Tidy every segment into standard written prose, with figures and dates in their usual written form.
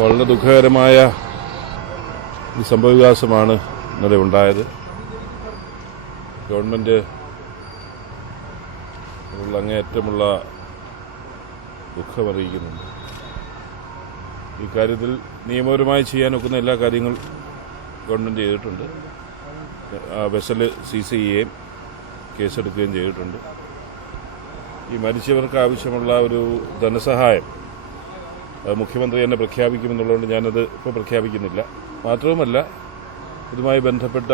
വളരെ ദുഃഖകരമായ ഒരു സംഭവവികാസമാണ് ഇന്നലെ ഉണ്ടായത്. ഗവൺമെന്റ് അങ്ങേയറ്റമുള്ള ദുഃഖമറിയിക്കുന്നുണ്ട്. ഈ കാര്യത്തിൽ നിയമപരമായി ചെയ്യാനൊക്കുന്ന എല്ലാ കാര്യങ്ങളും ഗവൺമെന്റ് ചെയ്തിട്ടുണ്ട്. വെസൽ സീസ് ചെയ്യുകയും കേസെടുക്കുകയും ചെയ്തിട്ടുണ്ട്. ഈ മരിച്ചവർക്ക് ആവശ്യമുള്ള ഒരു ധനസഹായം മുഖ്യമന്ത്രി തന്നെ പ്രഖ്യാപിക്കുമെന്നുള്ളതുകൊണ്ട് ഞാനത് ഇപ്പോൾ പ്രഖ്യാപിക്കുന്നില്ല. മാത്രവുമല്ല, ഇതുമായി ബന്ധപ്പെട്ട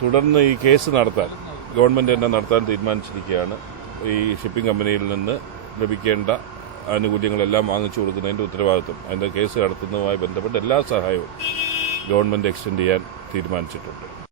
തുടർന്ന് ഈ കേസ് നടത്താൻ ഗവൺമെന്റ് തന്നെ നടത്താൻ തീരുമാനിച്ചിരിക്കുകയാണ്. ഈ ഷിപ്പിംഗ് കമ്പനിയിൽ നിന്ന് ലഭിക്കേണ്ട ആനുകൂല്യങ്ങളെല്ലാം വാങ്ങിച്ചു കൊടുക്കുന്നതിന്റെ ഉത്തരവാദിത്വം, അതിന്റെ കേസ് നടത്തുന്നതുമായി ബന്ധപ്പെട്ട എല്ലാ സഹായവും ഗവൺമെന്റ് എക്സ്റ്റെൻഡ് ചെയ്യാൻ തീരുമാനിച്ചിട്ടുണ്ട്.